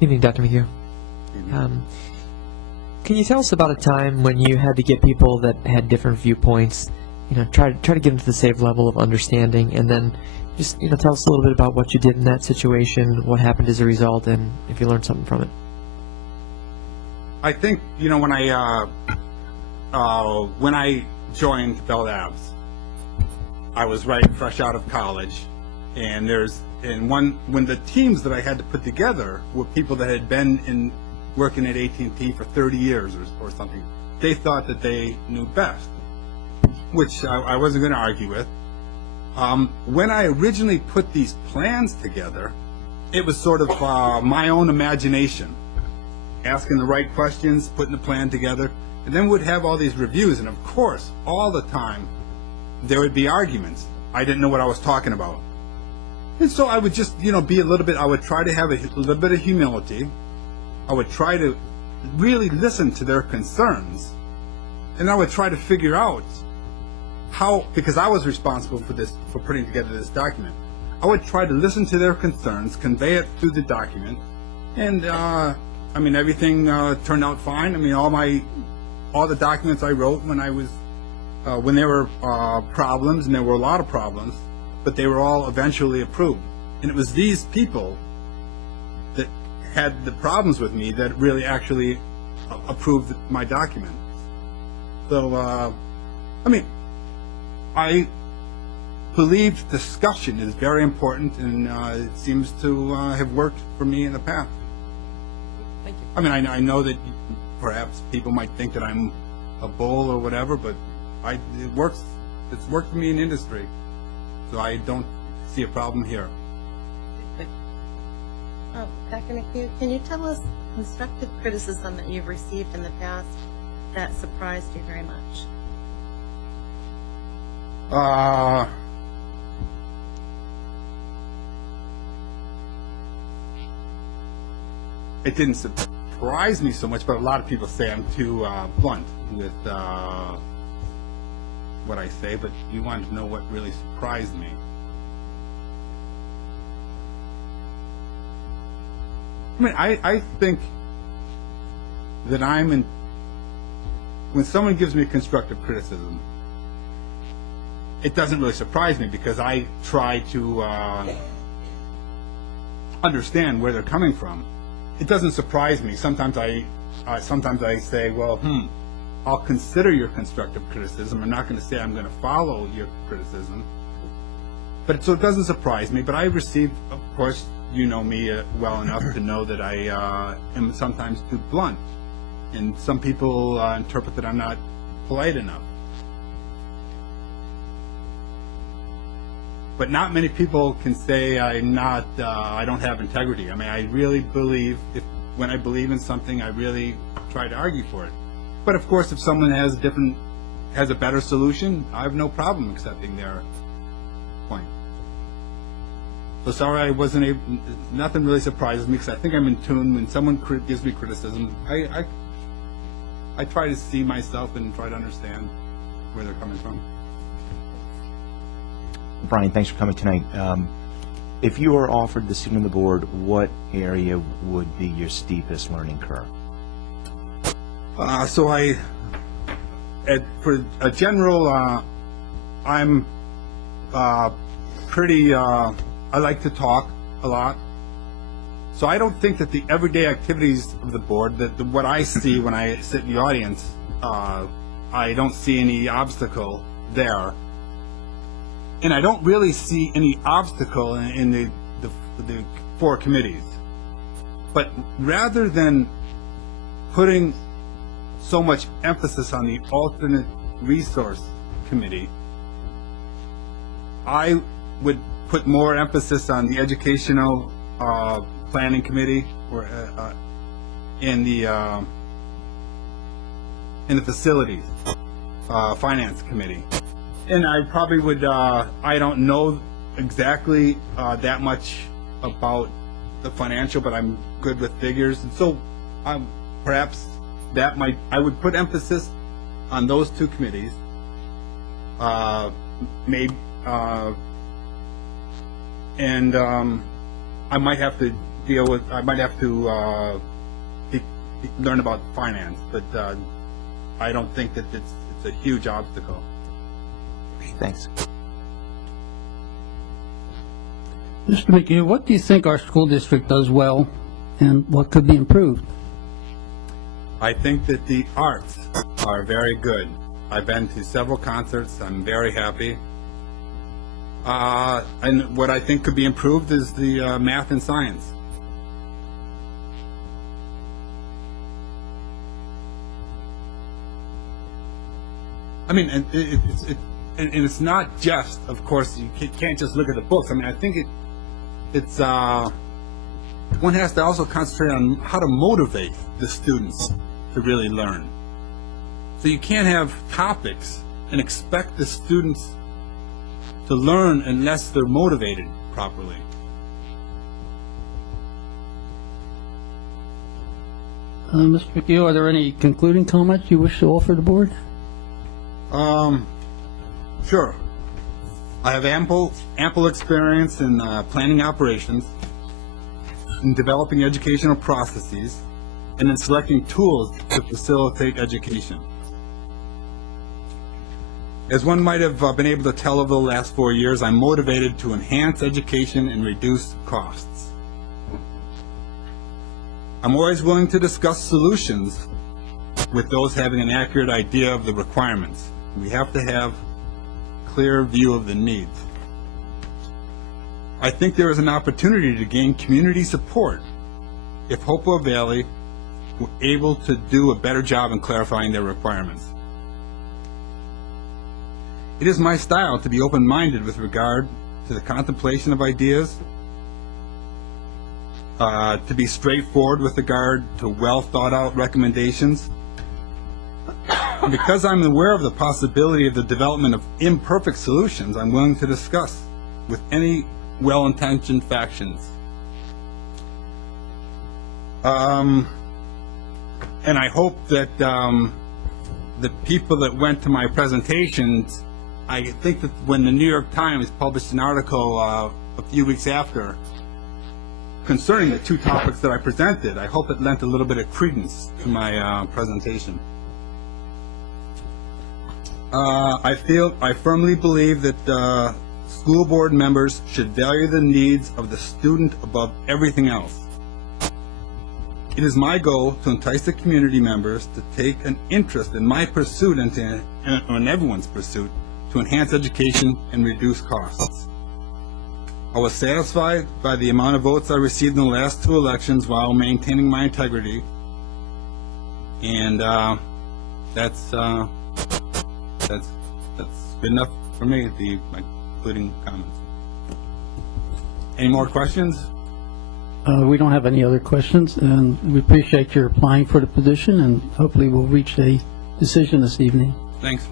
Evening, Dr. McHugh. Can you tell us about a time when you had to get people that had different viewpoints, try to get them to the same level of understanding, and then just tell us a little bit about what you did in that situation, what happened as a result, and if you learned something from it? I think when I joined Bell Labs, I was fresh out of college, and when the teams that I had to put together were people that had been working at AT&T for 30 years or something. They thought that they knew best, which I wasn't going to argue with. When I originally put these plans together, it was sort of my own imagination, asking the right questions, putting the plan together, and then we'd have all these reviews, and of course, all the time, there would be arguments. I didn't know what I was talking about. And so I would just, be a little bit, I would try to have a little bit of humility. I would try to really listen to their concerns. And I would try to figure out how, because I was responsible for putting together this document, I would try to listen to their concerns, convey it through the document, and, everything turned out fine. All the documents I wrote when there were problems, and there were a lot of problems, but they were all eventually approved. And it was these people that had the problems with me that really actually approved my document. So, I believe discussion is very important, and it seems to have worked for me in the past. Thank you. I know that perhaps people might think that I'm a bull or whatever, but it works. It's worked for me in industry, so I don't see a problem here. Dr. McHugh, can you tell us constructive criticism that you've received in the past that surprised you very much? It didn't surprise me so much, but a lot of people say I'm too blunt with what I say, but you wanted to know what really surprised me. I think that when someone gives me constructive criticism, it doesn't really surprise me, because I try to understand where they're coming from. It doesn't surprise me. Sometimes I say, well, I'll consider your constructive criticism. I'm not going to say I'm going to follow your criticism. So it doesn't surprise me. But I receive, of course, you know me well enough to know that I am sometimes too blunt. And some people interpret that I'm not polite enough. But not many people can say I don't have integrity. I really believe, when I believe in something, I really try to argue for it. But of course, if someone has a better solution, I have no problem accepting their point. So sorry, I wasn't able. Nothing really surprises me, because I think I'm in tune. When someone gives me criticism, I try to see myself and try to understand where they're coming from. Brian, thanks for coming tonight. If you were offered the seat on the board, what area would be your steepest learning curve? For a general, I'm pretty. I like to talk a lot, so I don't think that the everyday activities of the board, what I see when I sit in the audience, I don't see any obstacle there. And I don't really see any obstacle in the four committees. But rather than putting so much emphasis on the alternate resource committee, I would put more emphasis on the educational planning committee, or in the facilities finance committee. And I probably would, I don't know exactly that much about the financial, but I'm good with figures. And so perhaps I would put emphasis on those two committees. And I might have to deal with, I might have to learn about finance, but I don't think that it's a huge obstacle. Thanks. Mr. McHugh, what do you think our school district does well, and what could be improved? I think that the arts are very good. I've been to several concerts. I'm very happy. And what I think could be improved is the math and science. I mean, and it's not just, of course, you can't just look at the books. I mean, I think it's one has to also concentrate on how to motivate the students to really learn. So you can't have topics and expect the students to learn unless they're motivated properly. Mr. McHugh, are there any concluding comments you wish to offer the board? Sure. I have ample experience in planning operations, in developing educational processes, and in selecting tools to facilitate education. As one might have been able to tell over the last 4 years, I'm motivated to enhance education and reduce costs. I'm always willing to discuss solutions with those having an accurate idea of the requirements. We have to have a clear view of the needs. I think there is an opportunity to gain community support if Hopewell Valley were able to do a better job in clarifying their requirements. It is my style to be open-minded with regard to the contemplation of ideas, to be straightforward with regard to well-thought-out recommendations. And because I'm aware of the possibility of the development of imperfect solutions, I'm willing to discuss with any well-intentioned factions. And I hope that the people that went to my presentations, I think that when the New York Times published an article a few weeks after concerning the two topics that I presented, I hope it lent a little bit of credence to my presentation. I firmly believe that school board members should value the needs of the student above everything else. It is my goal to entice the community members to take an interest in my pursuit and in everyone's pursuit to enhance education and reduce costs. I was satisfied by the amount of votes I received in the last two elections while maintaining my integrity, and that's good enough for me, my concluding comments. Any more questions? We don't have any other questions, and we appreciate your applying for the position, and hopefully we'll reach a decision this evening. Thanks.